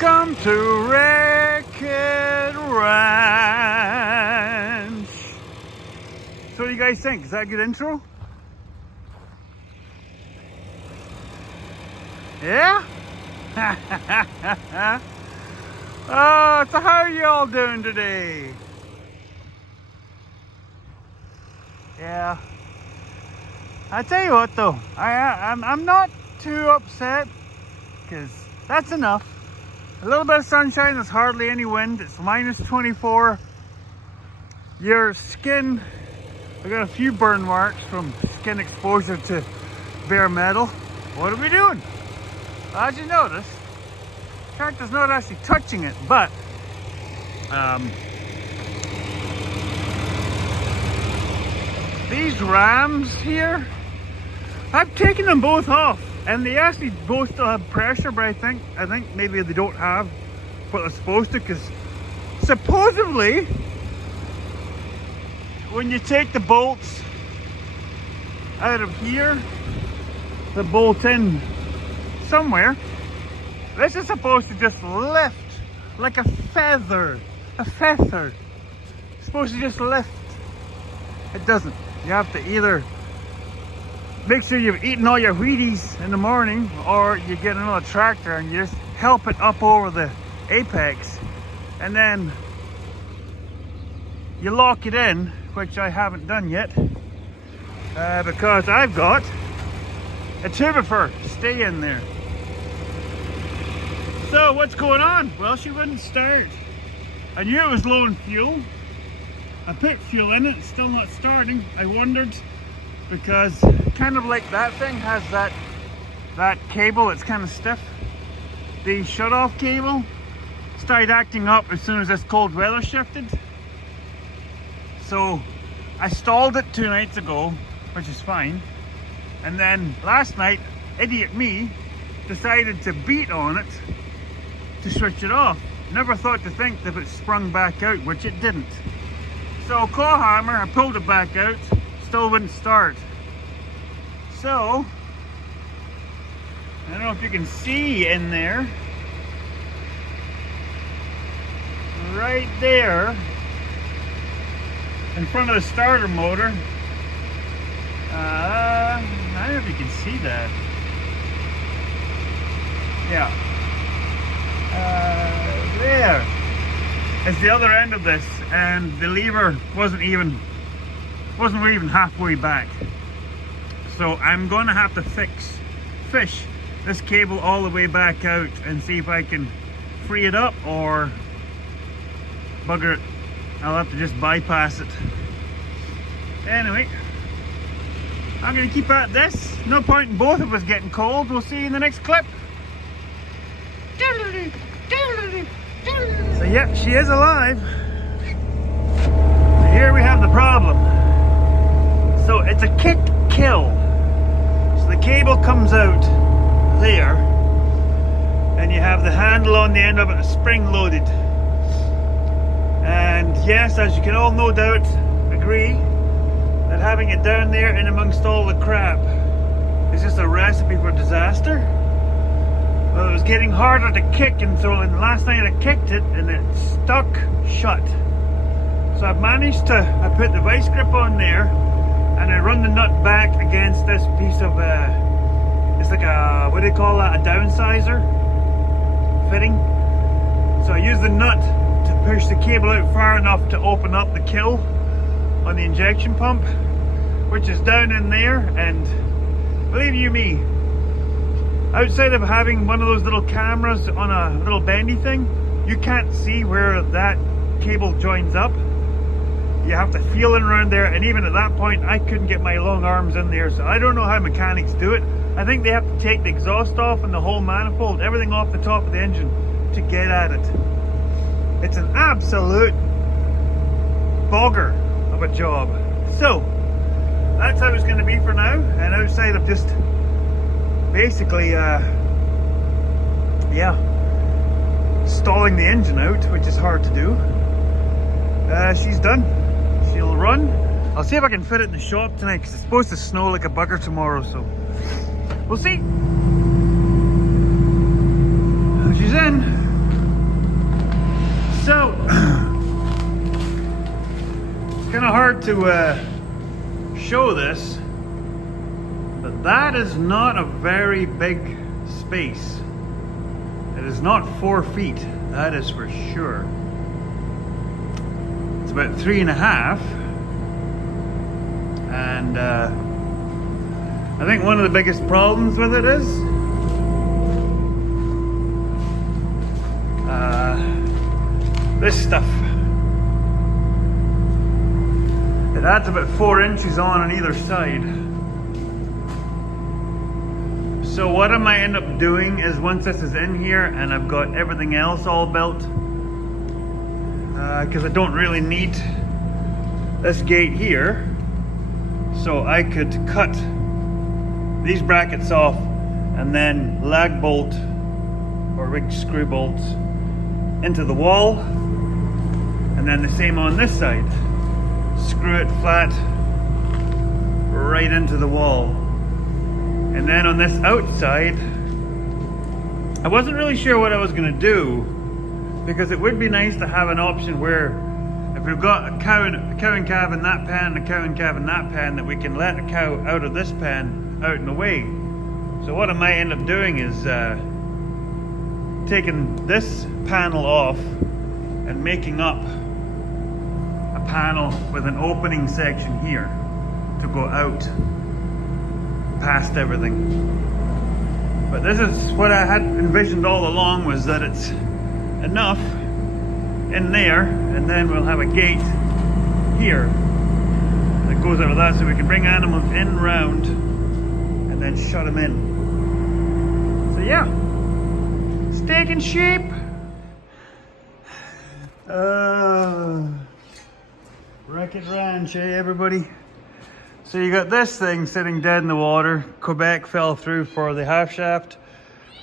Welcome to Wreck-It Ranch. So what do you guys think? Is that a good intro? Yeah? Oh, so how are you all doing today? Yeah. I tell you what though, I'm not too upset because that's enough. A little bit of sunshine, there's hardly any wind. It's minus 24. Your skin, I got a few burn marks from skin exposure to bare metal. What are we doing? As you notice, tractor's not actually touching it, but these rams here, I've taken them both off. And they actually both still have pressure, but I think maybe they don't have what they're supposed to, because supposedly when you take the bolts out of here, the bolt in somewhere, this is supposed to just lift like a feather. It's supposed to just lift. It doesn't. You have to either make sure you've eaten all your Wheaties in the morning, or you get another tractor and you just help it up over the apex, and then you lock it in, which I haven't done yet because I've got a tubifer to stay in there. So what's going on? Well, she wouldn't start. I knew it was low in fuel. I put fuel in it, it's still not starting. I wondered, because kind of like that thing has that cable that's kind of stiff. The shut-off cable started acting up as soon as this cold weather shifted. So I stalled it 2 nights ago, which is fine. And then last night, idiot me decided to beat on it to switch it off. Never thought to think that it sprung back out, which it didn't. So claw hammer, I pulled it back out, still wouldn't start. So I don't know if you can see in there, right there in front of the starter motor. I don't know if you can see that. Yeah, there is the other end of this, and the lever wasn't even halfway back. So I'm going to have to fish this cable all the way back out and see if I can free it up, or bugger it, I'll have to just bypass it. Anyway, I'm going to keep at this. No point in both of us getting cold. We'll see you in the next clip. So yep, she is alive. Here we have the problem. So it's a kick kill. So the cable comes out there, and you have the handle on the end of it, spring loaded. And yes, as you can all no doubt agree, that having it down there in amongst all the crap is just a recipe for disaster. Well, it was getting harder to kick, and so last night I kicked it and it stuck shut. So I've managed to, I put the vice grip on there, and I run the nut back against this piece of, it's like a, what do they call that, a downsizer fitting. So I use the nut to push the cable out far enough to open up the kill on the injection pump, which is down in there. And believe you me, outside of having one of those little cameras on a little bendy thing, you can't see where that cable joins up. You have to feel it around there, and even at that point I couldn't get my long arms in there. So I don't know how mechanics do it. I think they have to take the exhaust off and the whole manifold, everything off the top of the engine to get at it. It's an absolute bogger of a job. So that's how it's going to be for now. And outside of just basically stalling the engine out, which is hard to do, she's done. She'll run. I'll see if I can fit it in the shop tonight, because it's supposed to snow like a bugger tomorrow, so we'll see. She's in. So, it's kind of hard to show this, but that is not a very big space. It is not 4 feet, that is for sure. It's about 3.5, and I think one of the biggest problems with it is this stuff. It adds about 4 inches on either side. So what I might end up doing is, once this is in here and I've got everything else all built, because I don't really need this gate here, so I could cut these brackets off and then lag bolt or rig screw bolts into the wall, and then the same on this side. Screw it flat right into the wall. And then on this outside, I wasn't really sure what I was going to do, because it would be nice to have an option where if we've got a cow and calf in that pen and a cow and calf in that pen, that we can let a cow out of this pen out and away. So what I might end up doing is taking this panel off and making up a panel with an opening section here to go out past everything. But this is what I had envisioned all along, was that it's enough in there, and then we'll have a gate here that goes out of that, so we can bring animals in round and then shut them in. So yeah, steak and sheep. Wreck-It Ranch, eh everybody? So you got this thing sitting dead in the water. Quebec fell through for the half shaft.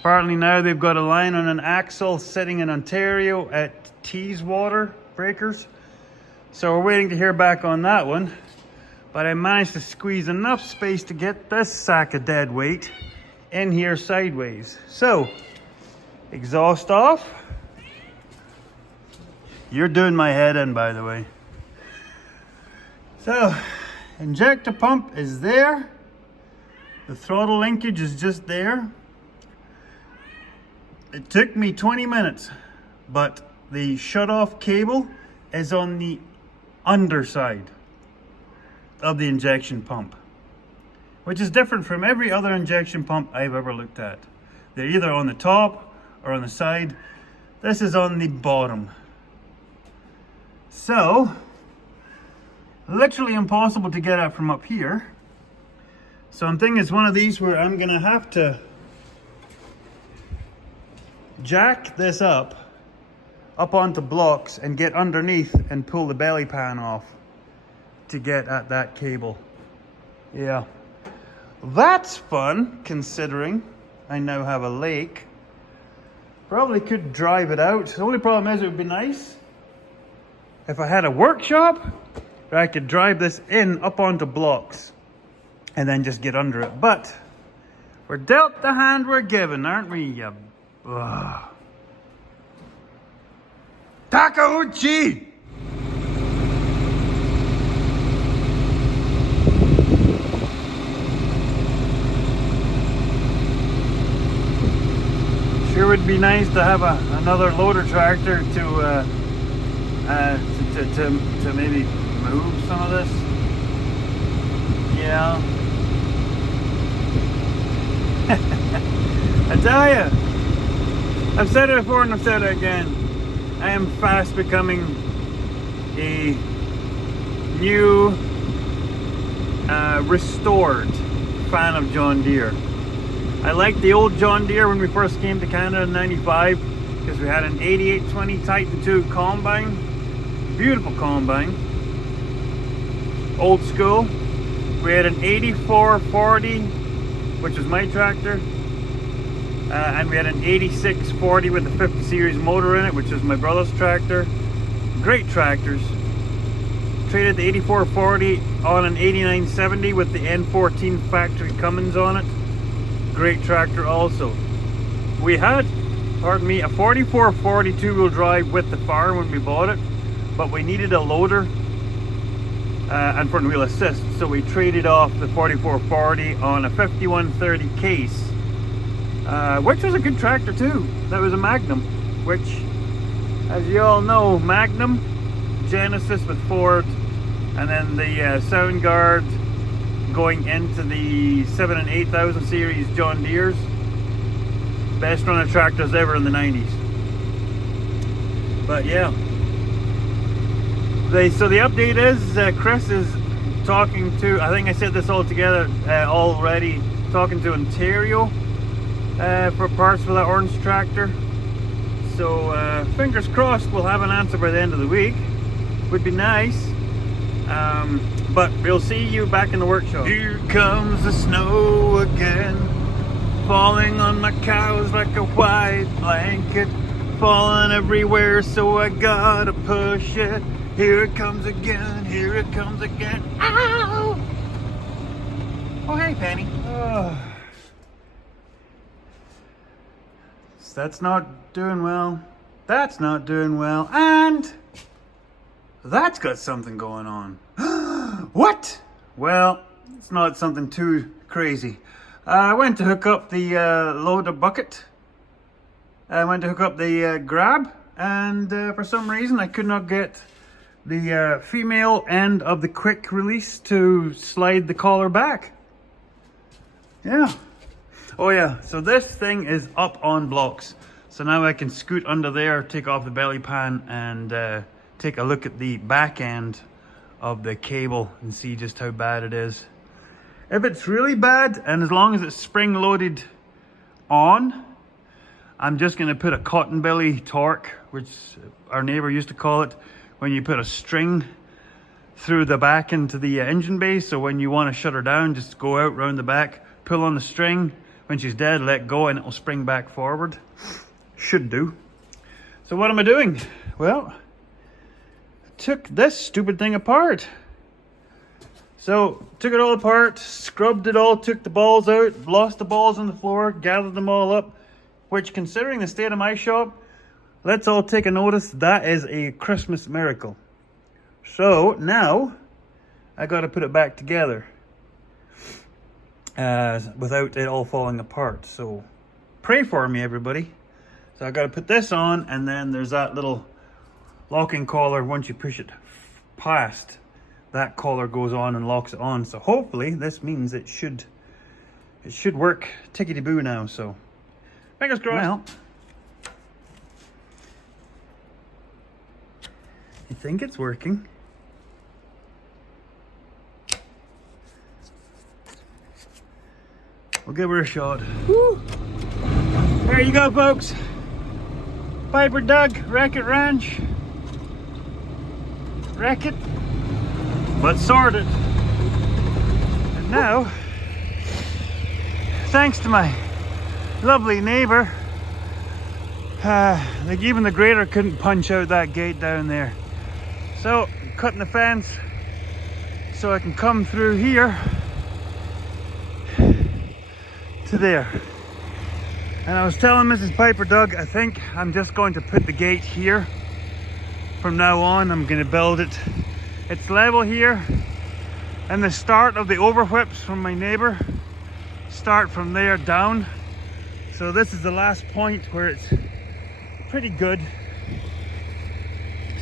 Apparently now they've got a line on an axle sitting in Ontario at Teeswater Breakers. So we're waiting to hear back on that one. But I managed to squeeze enough space to get this sack of dead weight in here sideways. So, exhaust off. You're doing my head in, by the way. So, injector pump is there. The throttle linkage is just there. It took me 20 minutes, but the shut-off cable is on the underside of the injection pump, which is different from every other injection pump I've ever looked at. They're either on the top or on the side. This is on the bottom. So, literally impossible to get at from up here. So I'm thinking it's one of these where I'm gonna have to jack this up onto blocks and get underneath and pull the belly pan off to get at that cable. Yeah, that's fun, considering I now have a lake. Probably could drive it out. The only problem is it would be nice if I had a workshop where I could drive this in up onto blocks and then just get under it. But we're dealt the hand we're given, aren't we? You Takauchi! Sure would be nice to have another loader tractor to maybe move some of this. Yeah. I tell you, I've said it before and I've said it again. I am fast becoming a new, restored fan of John Deere. I liked the old John Deere when we first came to Canada in '95, because we had an 8820 Titan II combine. Beautiful combine. Old school. We had an 8440, which was my tractor. And we had an 8640 with a 50 series motor in it, which was my brother's tractor. Great tractors. Traded the 8440 on an 8970 with the N14 factory Cummins on it. Great tractor also. We had pardon me, a 4440 two-wheel drive with the farm when we bought it, but we needed a loader and front wheel assist, so we traded off the 4440 on a 5130 case, which was a good tractor too. That was a Magnum, which, as you all know, Magnum, Genesis with Ford, and then the Sound Guard going into the 7 and 8000 series John Deere's. Best running tractors ever in the 90s. But yeah, so the update is Chris is talking to, I think I said this all together already, talking to Ontario for parts for that orange tractor. So fingers crossed we'll have an answer by the end of the week. Would be nice. But we'll see you back in the workshop. Here comes the snow again, falling on my cows like a white blanket, falling everywhere, so I gotta push it. Here it comes again, here it comes again. Ow! Oh, hey, Penny. That's not doing well. That's not doing well. And that's got something going on. What? Well, it's not something too crazy. I went to hook up the loader bucket. I went to hook up the grab, and for some reason I could not get the female end of the quick release to slide the collar back. Yeah. Oh yeah, so this thing is up on blocks. So now I can scoot under there, take off the belly pan, and take a look at the back end of the cable and see just how bad it is. If it's really bad, and as long as it's spring loaded on, I'm just going to put a cotton belly torque, which our neighbor used to call it, when you put a string through the back into the engine bay. So when you want to shut her down, just go out round the back, pull on the string. When she's dead, let go and it'll spring back forward. Should do. So what am I doing? Well, I took this stupid thing apart. So took it all apart, scrubbed it all, took the balls out, lost the balls on the floor, gathered them all up, which, considering the state of my shop, let's all take a notice, that is a Christmas miracle. So now I got to put it back together without it all falling apart. So pray for me, everybody. So I got to put this on, and then there's that little locking collar. Once you push it past, that collar goes on and locks it on. So hopefully this means it should work tickety-boo now. So fingers crossed. Well, I think it's working. We'll give her a shot. Woo! There you go, folks. Piper Doug, Wreck-It Ranch. Wreck it, but sorted. And now, thanks to my lovely neighbor, like even the grader couldn't punch out that gate down there. So, cutting the fence so I can come through here to there. And I was telling Mrs. Piper Doug, I think I'm just going to put the gate here. From now on, I'm going to build it. It's level here, and the start of the overwhips from my neighbor start from there down. So this is the last point where it's pretty good.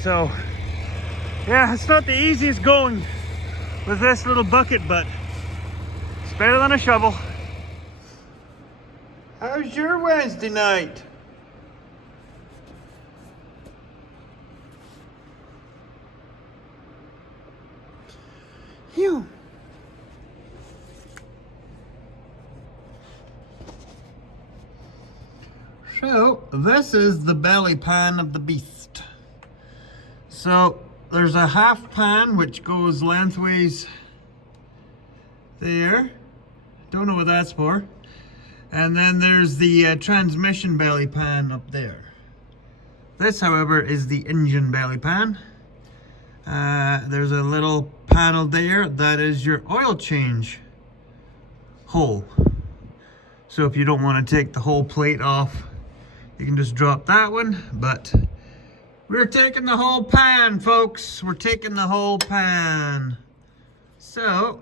So yeah, it's not the easiest going with this little bucket, but it's better than a shovel. How's your Wednesday night? Phew. So this is the belly pan of the beast. So there's a half pan which goes lengthways there. Don't know what that's for. And then there's the transmission belly pan up there. This, however, is the engine belly pan. There's a little panel there that is your oil change hole. So if you don't want to take the whole plate off you can just drop that one, but we're taking the whole pan, folks. We're taking the whole pan. So,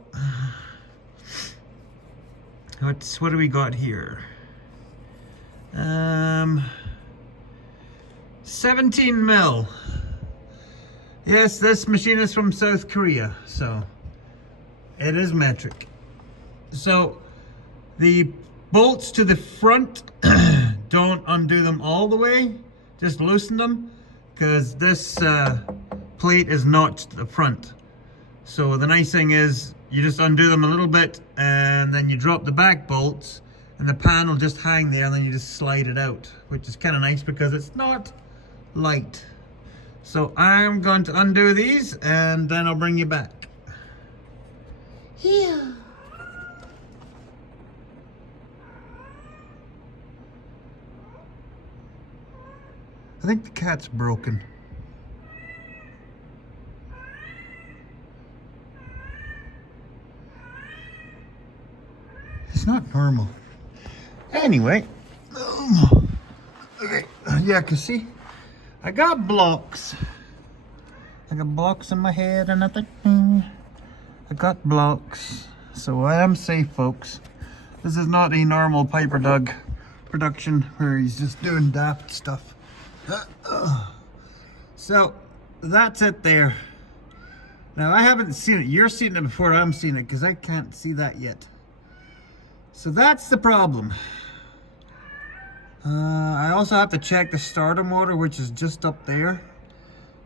what do we got here? 17 mil. Yes, this machine is from South Korea, so it is metric. So the bolts to the front, don't undo them all the way, just loosen them, because this plate is notched to the front. So the nice thing is you just undo them a little bit and then you drop the back bolts and the pan will just hang there, and then you just slide it out, which is kind of nice because it's not light. So I'm going to undo these and then I'll bring you back. Here. I think the cat's broken. It's not normal. Anyway, okay, yeah, cause see, I got blocks. I got blocks in my head and everything. I got blocks, so I am safe, folks. This is not a normal Piper Doug production where he's just doing daft stuff. So that's it there. Now I haven't seen it. You're seeing it before I'm seeing it because I can't see that yet. So that's the problem. I also have to check the starter motor, which is just up there,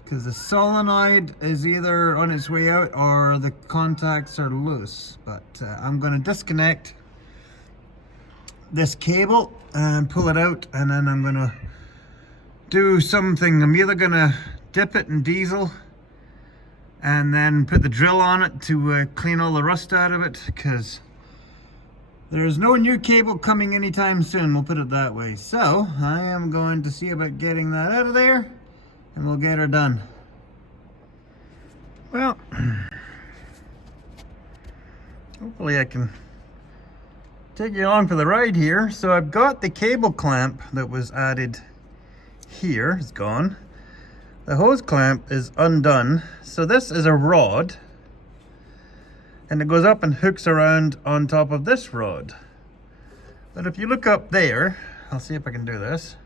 because the solenoid is either on its way out or the contacts are loose. But I'm going to disconnect this cable and pull it out, and then I'm going to do something. I'm either going to dip it in diesel and then put the drill on it to clean all the rust out of it, because there's no new cable coming anytime soon, we'll put it that way. So I am going to see about getting that out of there and we'll get her done. Well, hopefully I can take you along for the ride here. So I've got the cable clamp that was added here, it's gone. The hose clamp is undone. So this is a rod, and it goes up and hooks around on top of this rod. But if you look up there, I'll see if I can do this.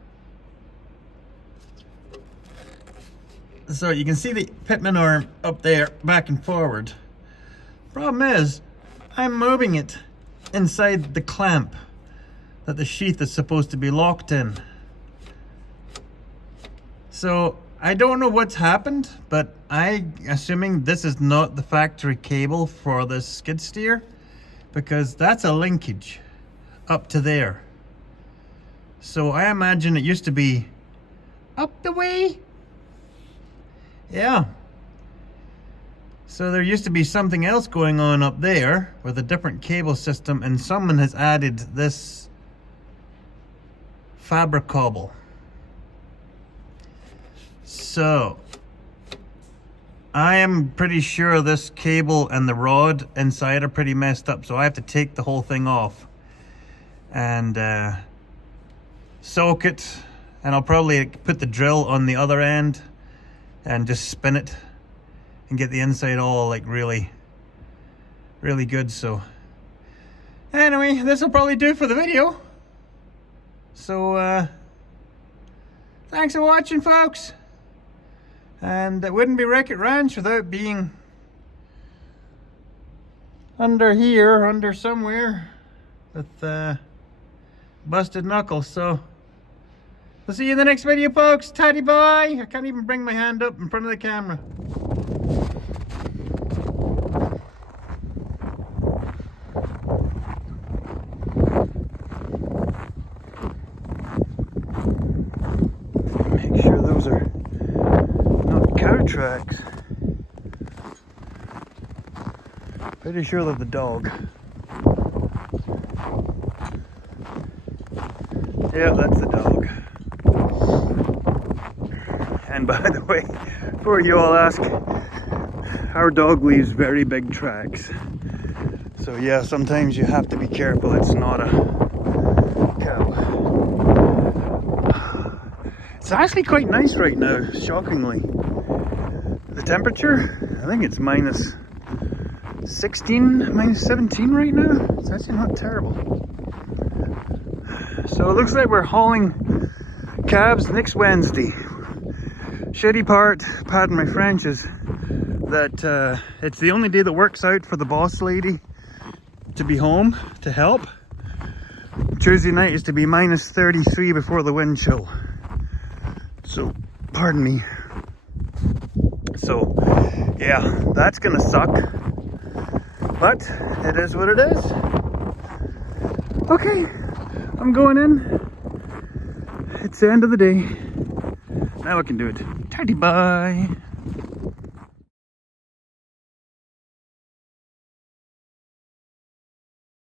So you can see the pitman arm up there, back and forward. Problem is, I'm moving it inside the clamp that the sheath is supposed to be locked in. So I don't know what's happened, but I'm assuming this is not the factory cable for this skid steer, because that's a linkage up to there. So I imagine it used to be up the way. Yeah. So there used to be something else going on up there with a different cable system, and someone has added this fabric cobble. So I am pretty sure this cable and the rod inside are pretty messed up, so I have to take the whole thing off and soak it, and I'll probably put the drill on the other end and just spin it and get the inside all like really good. So anyway, this will probably do for the video. So thanks for watching, folks. And it wouldn't be Wreck-It Ranch without being under here, under somewhere, with busted knuckles. So we'll see you in the next video, folks. Tatty bye. I can't even bring my hand up in front of the camera. Make sure those are cow tracks. Pretty sure they're the dog. Yeah, that's the dog. And by the way, before you all ask, our dog leaves very big tracks. So yeah, sometimes you have to be careful it's not a cow. It's actually quite nice right now, shockingly. The temperature, I think it's minus 16, minus 17 right now. It's actually not terrible. So it looks like we're hauling cabs next Wednesday. Shitty part, pardon my French, is that it's the only day that works out for the boss lady to be home to help. Tuesday night is to be minus 33 before the wind chill. So, pardon me. So, yeah, that's gonna suck. But it is what it is. Okay, I'm going in. It's the end of the day. Now I can do it. Tardy bye.